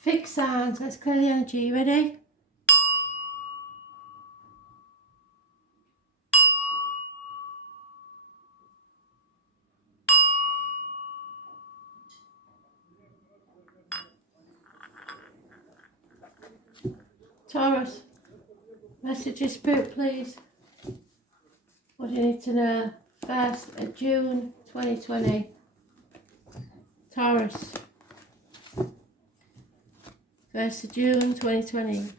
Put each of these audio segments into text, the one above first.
Fixed signs, let's clear the energy. You ready? Taurus, message your spirit, please. What do you need to know? 1st of June 2020. Taurus. 1st of June 2020.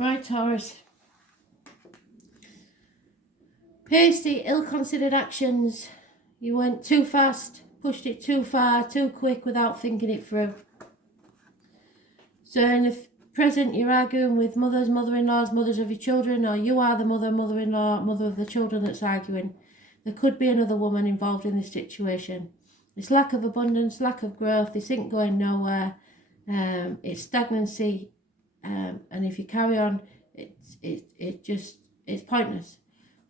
Right, Taurus. Hasty, ill-considered actions. You went too fast, pushed it too far, too quick without thinking it through. So in the present, you're arguing with mothers, mother-in-laws, mothers of your children, or you are the mother, mother-in-law, mother of the children that's arguing. There could be another woman involved in this situation. It's lack of abundance, lack of growth. This ain't going nowhere. It's stagnancy. And if you carry on, it's pointless.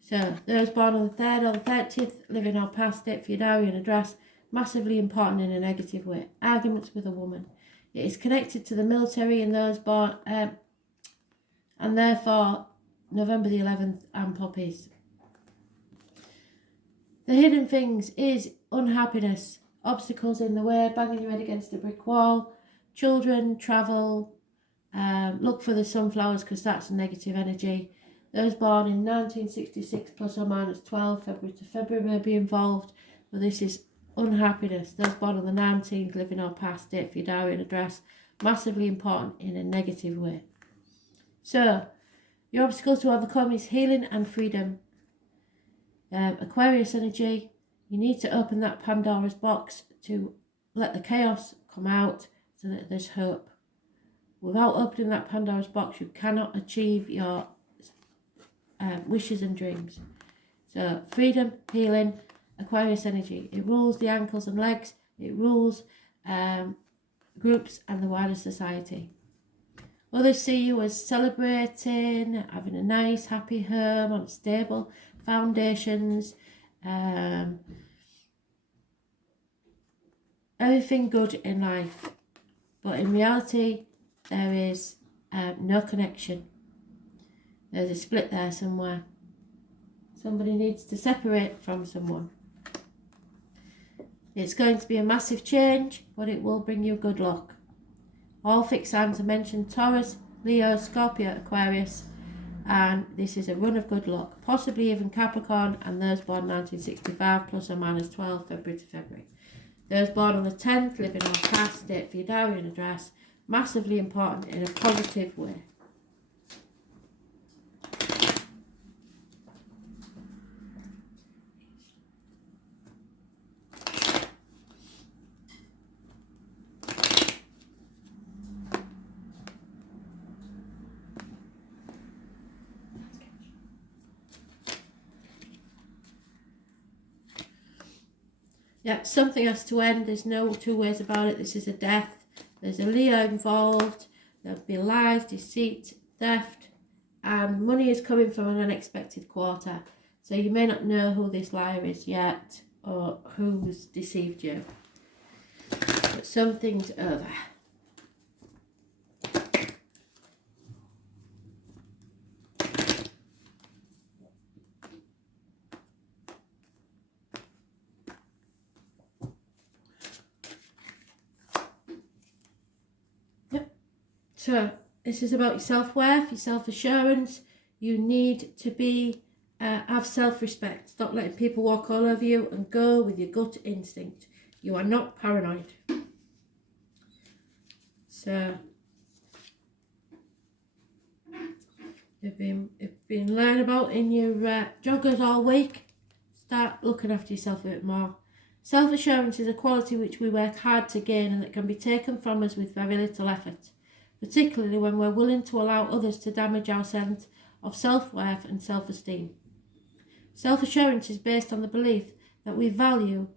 So those born on the 3rd or the 30th, living or past it for your diary and address, massively important in a negative way. Arguments with a woman. It is connected to the military and those born, and therefore November the 11th and poppies. The hidden things is unhappiness, obstacles in the way, banging your head against a brick wall, children, travel. Look for the sunflowers because that's a negative energy. Those born in 1966 plus or minus 12, February to February may be involved, but this is unhappiness. Those born on the 19th, living or past it for your diary and address, massively important in a negative way. So, your obstacles to overcome is healing and freedom. Aquarius energy, you need to open that Pandora's box to let the chaos come out so that there's hope. Without opening that Pandora's box, you cannot achieve your wishes and dreams. So, freedom, healing, Aquarius energy. It rules the ankles and legs. It rules groups and the wider society. Others see you as celebrating, having a nice, happy home on stable foundations. Everything good in life. But in reality, there is no connection. There's a split there somewhere. Somebody needs to separate from someone. It's going to be a massive change, but it will bring you good luck. All fixed signs are mentioned: Taurus, Leo, Scorpio, Aquarius, and this is a run of good luck. Possibly even Capricorn and those born 1965 plus or minus 12, February to February. Those born on the 10th, living on past, date for your diary and address, massively important in a positive way. Yeah, something has to end. There's no two ways about it. This is a death. There's a Leo involved. There'll be lies, deceit, theft, and money is coming from an unexpected quarter. So you may not know who this liar is yet or who's deceived you. But something's over. So this is about your self-worth, your self-assurance. You need to be have self-respect. Stop letting people walk all over you and go with your gut instinct. You are not paranoid. So you've been lying about in your joggers all week. Start looking after yourself a bit more. Self-assurance is a quality which we work hard to gain and that can be taken from us with very little effort. particularly when we're willing to allow others to damage our sense of self-worth and self-esteem. Self-assurance is based on the belief that we value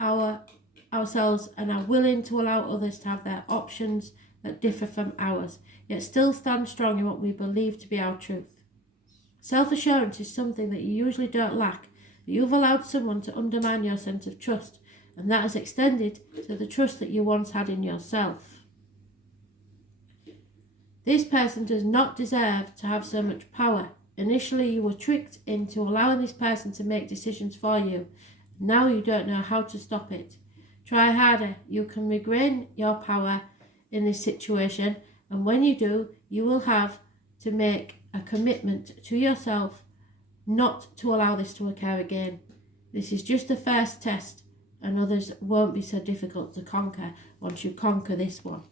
ourselves and are willing to allow others to have their options that differ from ours, yet still stand strong in what we believe to be our truth. Self-assurance is something that you usually don't lack, but you've allowed someone to undermine your sense of trust, and that has extended to the trust that you once had in yourself. This person does not deserve to have so much power. Initially, you were tricked into allowing this person to make decisions for you. Now you don't know how to stop it. Try harder. You can regain your power in this situation, and when you do, you will have to make a commitment to yourself not to allow this to occur again. This is just the first test, and others won't be so difficult to conquer once you conquer this one.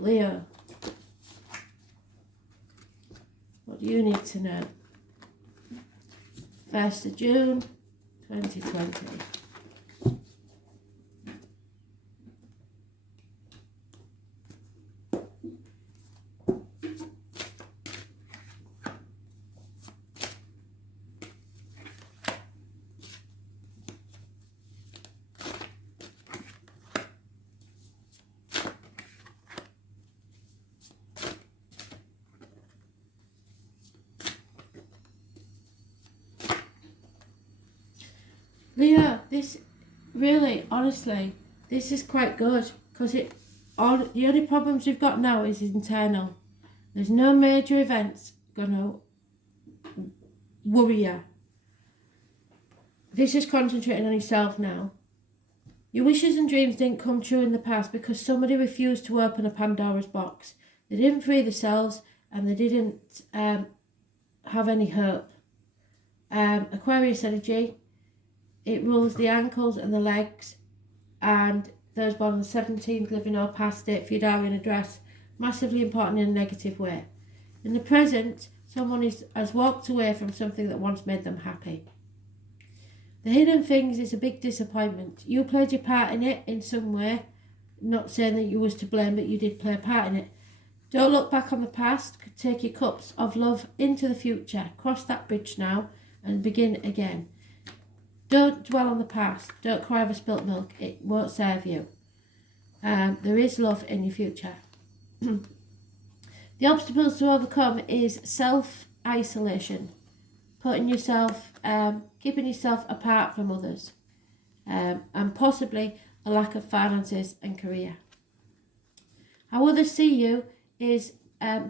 Leo, what do you need to know? 1st of June 2020. Leo, this really, honestly, this is quite good because the only problems you've got now is internal. There's no major events gonna worry you. This is concentrating on yourself now. Your wishes and dreams didn't come true in the past because somebody refused to open a Pandora's box. They didn't free themselves and they didn't have any hope. Aquarius energy. It rules the ankles and the legs, and those born on the 17th, living or past it, for your diary and address, massively important in a negative way. In the present, someone has walked away from something that once made them happy. The hidden things is a big disappointment. You played your part in it in some way, not saying that you was to blame, but you did play a part in it. Don't look back on the past, take your cups of love into the future, cross that bridge now and begin again. Don't dwell on the past. Don't cry over spilt milk. It won't serve you. There is love in your future. The obstacles to overcome is self-isolation. Keeping yourself apart from others. And possibly a lack of finances and career. How others see you is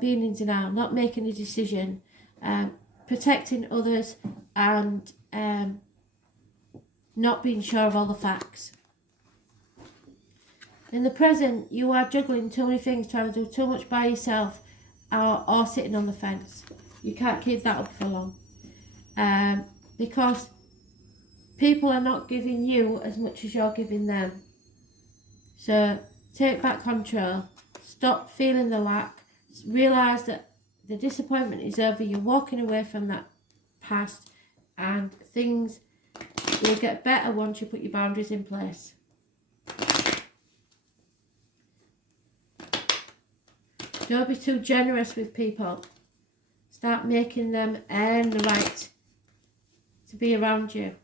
being in denial, not making a decision, protecting others and not being sure of all the facts. In the present, you are juggling too many things, trying to do too much by yourself, or sitting on the fence. You can't keep that up for long. Because people are not giving you as much as you're giving them. So take back control. Stop feeling the lack. Realise that the disappointment is over. You're walking away from that past, and things will get better once you put your boundaries in place. Don't be too generous with people. Start making them earn the right to be around you.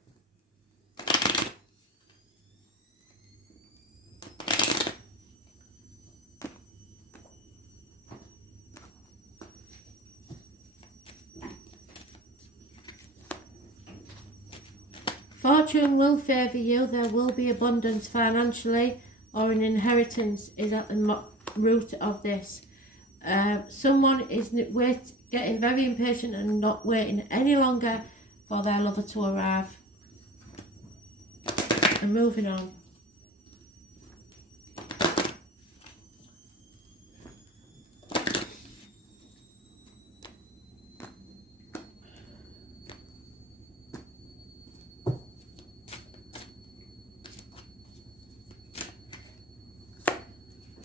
Fortune will favour you. There will be abundance financially, or an inheritance is at the root of this. Someone is getting very impatient and not waiting any longer for their lover to arrive. And moving on.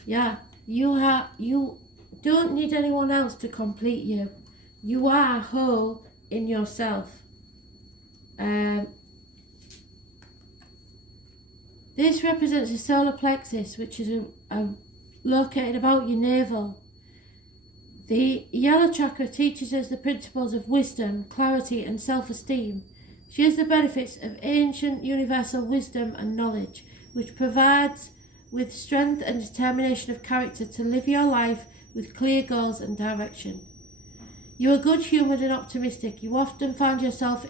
Yeah, you don't need anyone else to complete you. You are whole in yourself. Um, this represents the solar plexus, which is located about your navel. The yellow chakra teaches us the principles of wisdom, clarity, and self-esteem. She has the benefits of ancient universal wisdom and knowledge, which provides with strength and determination of character to live your life with clear goals and direction. You are good-humoured and optimistic. You often find yourself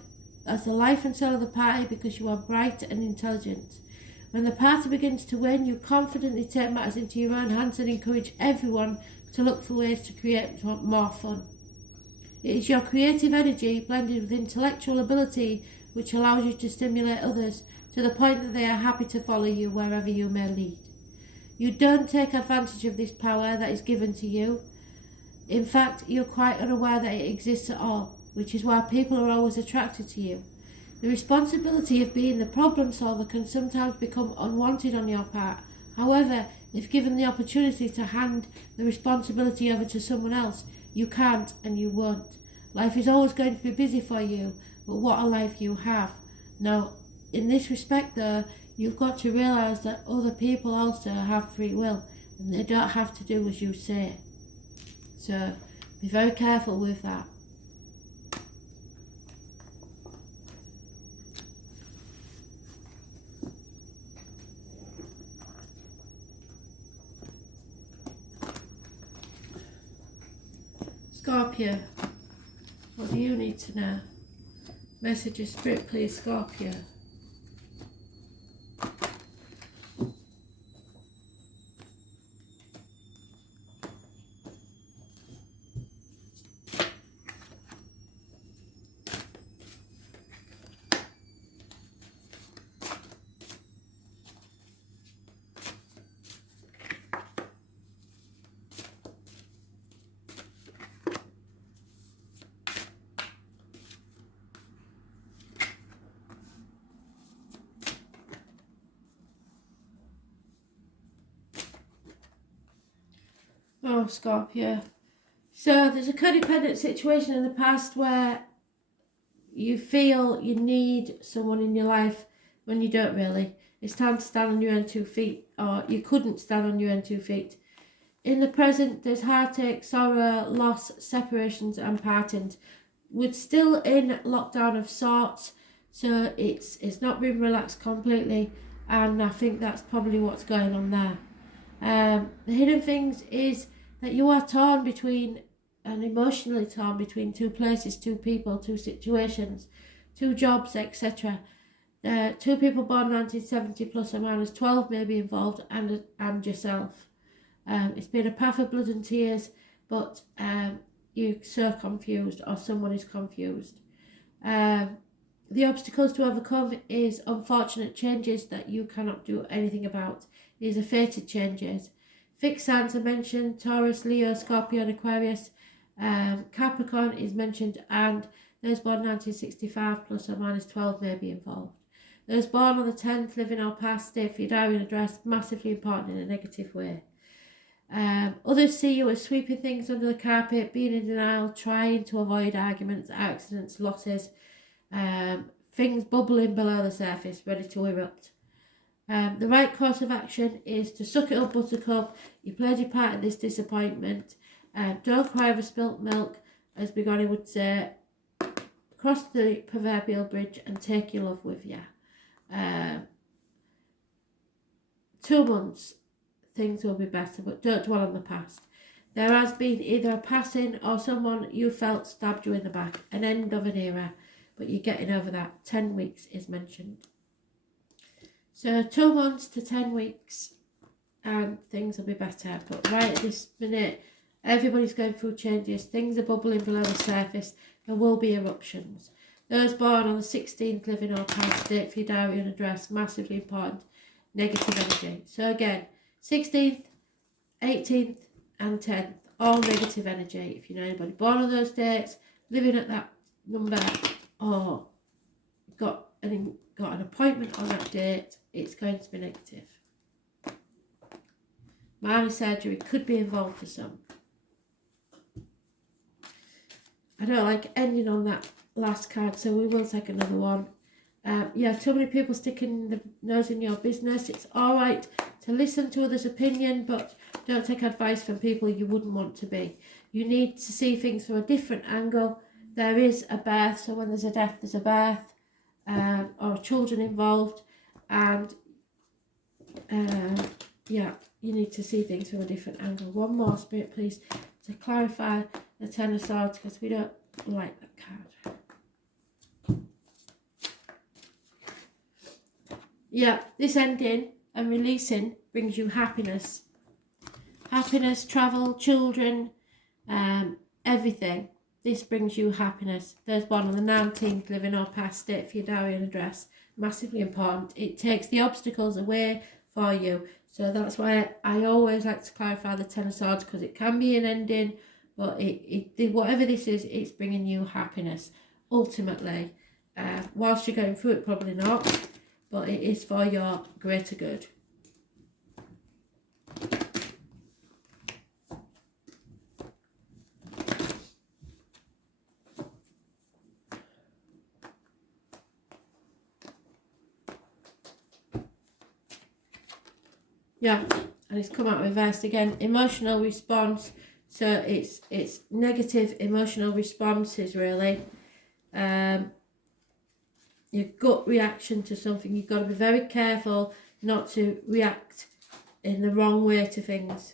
as the life and soul of the party because you are bright and intelligent. When the party begins to win, you confidently take matters into your own hands and encourage everyone to look for ways to create more fun. It is your creative energy blended with intellectual ability which allows you to stimulate others to the point that they are happy to follow you wherever you may lead. You don't take advantage of this power that is given to you. In fact, you're quite unaware that it exists at all, which is why people are always attracted to you. The responsibility of being the problem solver can sometimes become unwanted on your part. However, if given the opportunity to hand the responsibility over to someone else, you can't and you won't. Life is always going to be busy for you, but what a life you have. Now, in this respect though, you've got to realise that other people also have free will and they don't have to do as you say. So, be very careful with that. Scorpio, what do you need to know? Message of Spirit, please, Scorpio. Oh, Scorpio. So there's a codependent situation in the past where you feel you need someone in your life when you don't really. It's time to stand on your own 2 feet, or you couldn't stand on your own 2 feet. In the present, there's heartache, sorrow, loss, separations and partings. We're still in lockdown of sorts, so it's not been relaxed completely, and I think that's probably what's going on there. The hidden things is that you are torn between, and emotionally torn between 2 places, 2 people, 2 situations, 2 jobs, etc. 2 people born 1970 plus or minus 12 may be involved, and yourself. It's been a path of blood and tears, but you're so confused, or someone is confused. The obstacles to overcome is unfortunate changes that you cannot do anything about. These are fated changes. Fixed signs are mentioned: Taurus, Leo, Scorpio and Aquarius. Capricorn is mentioned, and those born 1965 plus or minus 12 may be involved. Those born on the 10th, living or past, stay for your diary and address, massively important in a negative way. Others see you as sweeping things under the carpet, being in denial, trying to avoid arguments, accidents, losses, things bubbling below the surface, ready to erupt. The right course of action is to suck it up, buttercup. You played your part in this disappointment. Don't cry over spilt milk, as Bigoni would say. Cross the proverbial bridge and take your love with you. 2 months, things will be better, but don't dwell on the past. There has been either a passing or someone you felt stabbed you in the back, an end of an era, but you're getting over that. 10 weeks is mentioned. So 2 months to 10 weeks and things will be better. But right at this minute, everybody's going through changes. Things are bubbling below the surface. There will be eruptions. Those born on the 16th, living or past, date for your diary and address, massively important, negative energy. So again, 16th, 18th and 10th, all negative energy. If you know anybody born on those dates, living at that number, or got an appointment on that date, it's going to be negative. minor surgery could be involved for some. I don't like ending on that last card, so we will take another one. Yeah, too many people sticking the nose in your business. It's all right to listen to others' opinion, but don't take advice from people you wouldn't want to be. You need to see things from a different angle. There is a birth, so when there's a death, there's a birth, or children involved, and yeah, you need to see things from a different angle. One more, Spirit, please, to clarify the Ten of Swords, because we don't like that card. Yeah, this ending and releasing brings you happiness. Happiness, travel, children, everything. This brings you happiness. There's one on the 19th, living or past it for your diary and address. Massively important. It takes the obstacles away for you. So that's why I always like to clarify the Ten of Swords, because it can be an ending, but whatever this is, it's bringing you happiness. Ultimately, whilst you're going through it, probably not, but it is for your greater good. Yeah, and it's come out reversed again. Emotional response. So it's negative emotional responses, really. Your gut reaction to something. You've got to be very careful not to react in the wrong way to things.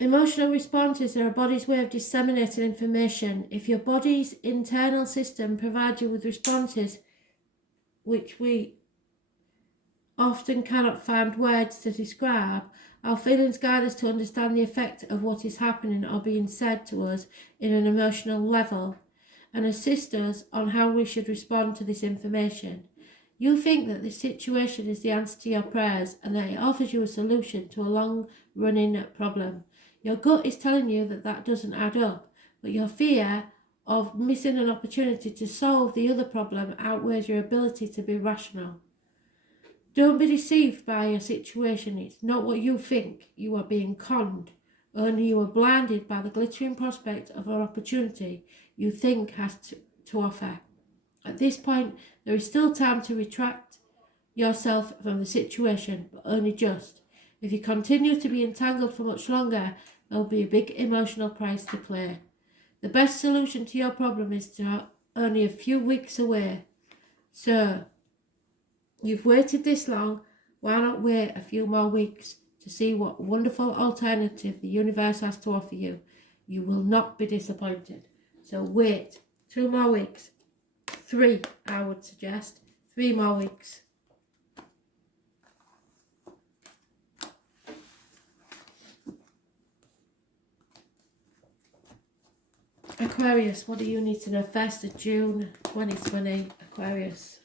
Emotional responses are a body's way of disseminating information. If your body's internal system provides you with responses which we often cannot find words to describe, our feelings guide us to understand the effect of what is happening or being said to us in an emotional level, and assist us on how we should respond to this information. You think that this situation is the answer to your prayers and that it offers you a solution to a long-running problem. Your gut is telling you that that doesn't add up, but your fear of missing an opportunity to solve the other problem outweighs your ability to be rational. Don't be deceived by a situation. It's not what you think. You are being conned. Only you are blinded by the glittering prospect of an opportunity you think has to offer. At this point, there is still time to retract yourself from the situation, but only just. If you continue to be entangled for much longer, there will be a big emotional price to pay. The best solution to your problem is only a few weeks away. So, you've waited this long, why not wait a few more weeks to see what wonderful alternative the universe has to offer you? You will not be disappointed. So wait 2 more weeks. 3, I would suggest. 3 more weeks. Aquarius, what do you need to know? 1st of June 2020, Aquarius.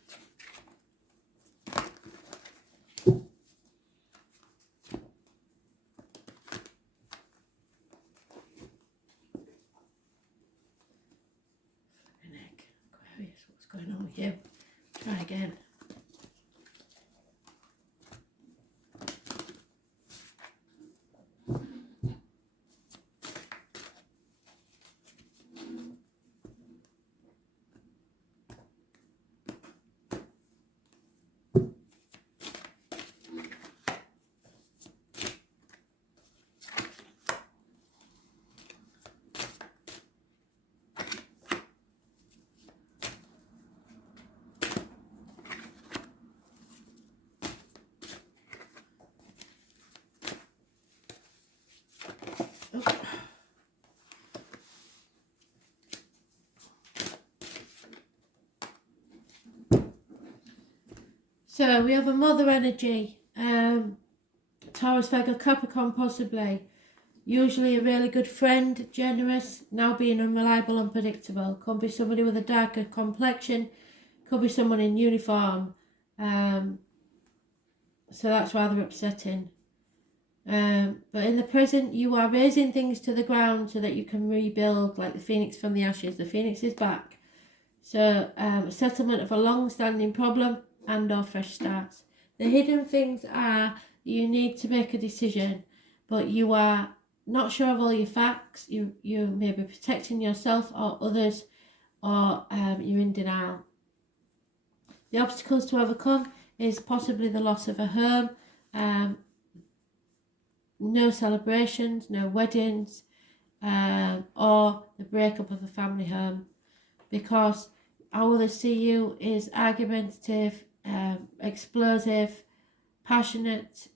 Aquarius, what's going on with you? Try again. So we have a mother energy, Taurus, Virgo, Capricorn possibly. Usually a really good friend, generous, now being unreliable, unpredictable. Could be somebody with a darker complexion, could be someone in uniform. So that's rather upsetting. But in the present, you are raising things to the ground so that you can rebuild, like the phoenix from the ashes. The phoenix is back. So a settlement of a long-standing problem and or fresh starts. The hidden things are you need to make a decision, but you are not sure of all your facts. You may be protecting yourself or others, or you're in denial. The obstacles to overcome is possibly the loss of a home, no celebrations, no weddings, or the breakup of a family home, because how others see you is argumentative, explosive, passionate,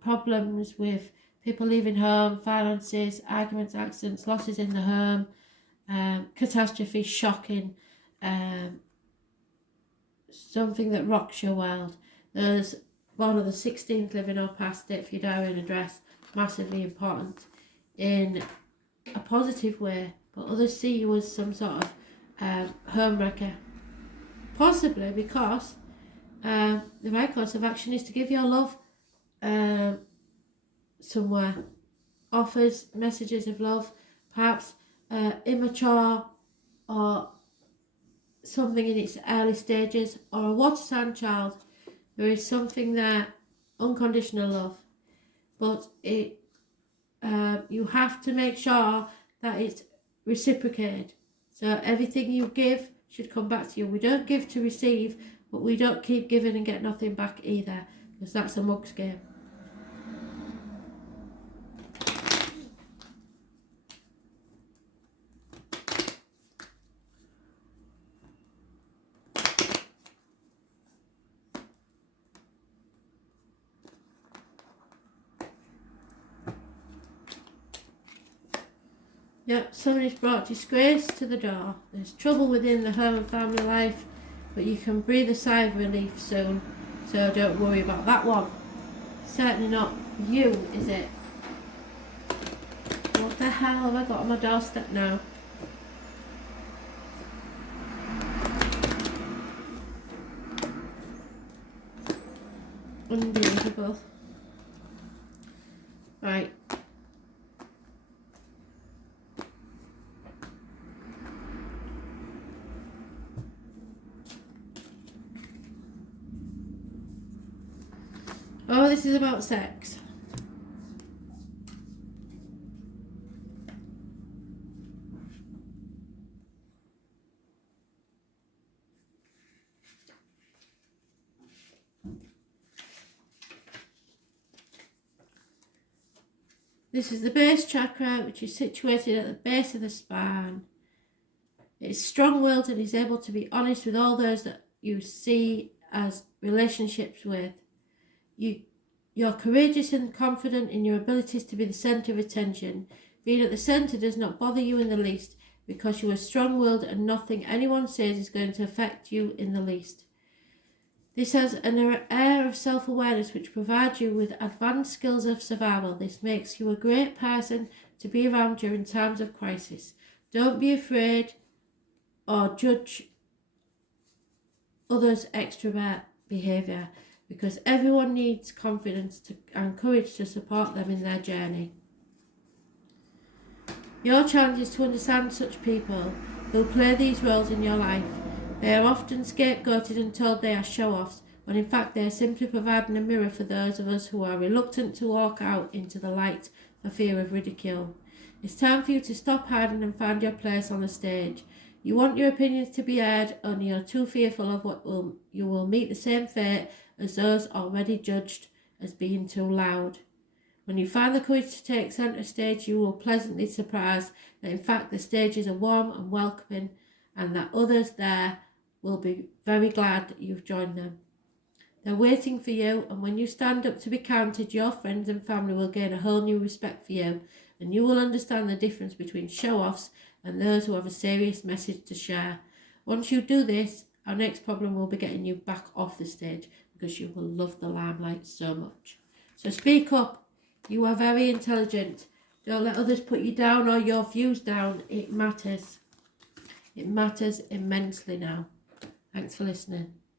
problems with people leaving home, finances, arguments, accidents, losses in the home, catastrophe, shocking, something that rocks your world. There's one of the 16th living or past it for your diary and address, massively important in a positive way, but others see you as some sort of home wrecker. Possibly because the right course of action is to give your love somewhere. Offers, messages of love, perhaps immature or something in its early stages, or a water sign child. There is something there, unconditional love, but it you have to make sure that it's reciprocated. So everything you give should come back to you. We don't give to receive, but we don't keep giving and get nothing back either, because that's a mug's game. Yep, somebody's brought disgrace to the door. There's trouble within the home and family life, but you can breathe a sigh of relief soon, so don't worry about that one. Certainly not you, is it? What the hell have I got on my doorstep now? Unbelievable. Right. Oh, this is about sex. This is the base chakra, which is situated at the base of the spine. It's strong-willed and is able to be honest with all those that you see as relationships with. You're courageous and confident in your abilities to be the centre of attention. Being at the centre does not bother you in the least, because you are strong-willed and nothing anyone says is going to affect you in the least. This has an air of self-awareness which provides you with advanced skills of survival. This makes you a great person to be around during times of crisis. Don't be afraid or judge others' extrovert behaviour, because everyone needs confidence and courage to support them in their journey. Your challenge is to understand such people who play these roles in your life. They are often scapegoated and told they are show-offs, when in fact they are simply providing a mirror for those of us who are reluctant to walk out into the light for fear of ridicule. It's time for you to stop hiding and find your place on the stage. You want your opinions to be heard, only you're too fearful of you will meet the same fate as those already judged as being too loud. When you find the courage to take centre stage, you will pleasantly surprise that in fact the stages are warm and welcoming, and that others there will be very glad that you've joined them. They're waiting for you, and when you stand up to be counted, your friends and family will gain a whole new respect for you, and you will understand the difference between show-offs and those who have a serious message to share. Once you do this, our next problem will be getting you back off the stage, because you will love the limelight so much. So speak up. You are very intelligent. Don't let others put you down or your views down. It matters. It matters immensely now. Thanks for listening.